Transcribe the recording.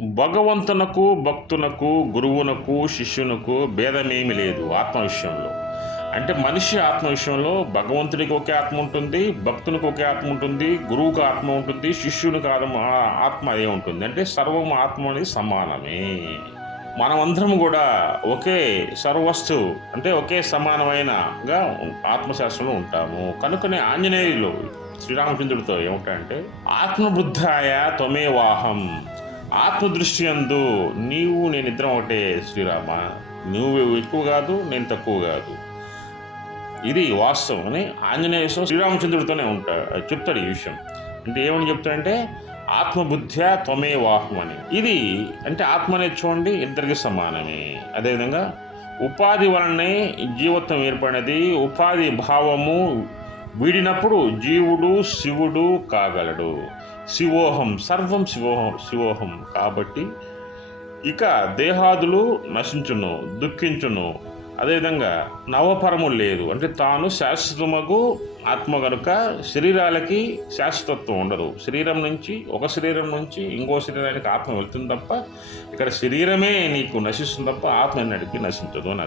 భగవంతునకు భక్తునకు గురువునకు శిష్యునకు భేదమేమి లేదు ఆత్మ విషయంలో. అంటే మనిషి ఆత్మ విషయంలో భగవంతుడికి ఒకే ఆత్మ ఉంటుంది, భక్తునికి ఒకే ఆత్మ ఉంటుంది, గురువుకి ఆత్మ ఉంటుంది, శిష్యునికి ఆత్మ అదే ఉంటుంది. అంటే సర్వం ఆత్మ అనేది సమానమే. మనమందరం కూడా ఒకే సర్వస్తు అంటే ఒకే సమానమైనగా ఆత్మశాస్త్రంలో ఉంటాము. కనుకనే ఆంజనేయులు శ్రీరామచంద్రుడితో ఏమిటంటే ఆత్మబుద్ధాయ త్వమేవాహం, ఆత్మదృష్టి యందు నీవు నేనిద్దరం ఒకటే శ్రీరామ, నువ్వు ఎక్కువ కాదు నేను తక్కువ కాదు, ఇది వాస్తవం అని ఆంజనేయ శ్రీరామచంద్రుడితోనే చెప్తాడు ఈ విషయం. అంటే ఏమని చెప్తాడంటే ఆత్మబుద్ధ్యా త్వమేవాహం అని. ఇది అంటే ఆత్మ అనేది చూడండి ఇద్దరికి సమానమే. అదేవిధంగా ఉపాధి వలనే జీవత్వం ఏర్పడినది. ఉపాధి భావము వీడినప్పుడు జీవుడు శివుడు కాగలడు. శివోహం సర్వం శివోహం కాబట్టి ఇక దేహాదులు నశించును, దుఃఖించును. అదేవిధంగా నవపరము లేదు. అంటే తాను శాశ్వతమగు ఆత్మ కనుక శరీరాలకి శాశ్వతత్వం ఉండదు. ఒక శరీరం నుంచి ఇంకో శరీరానికి ఆత్మ వెళ్తుంది తప్ప ఇక్కడ శరీరమే నీకు నశిస్తుంది తప్ప ఆత్మ ఎన్నటికీ నశించదు అని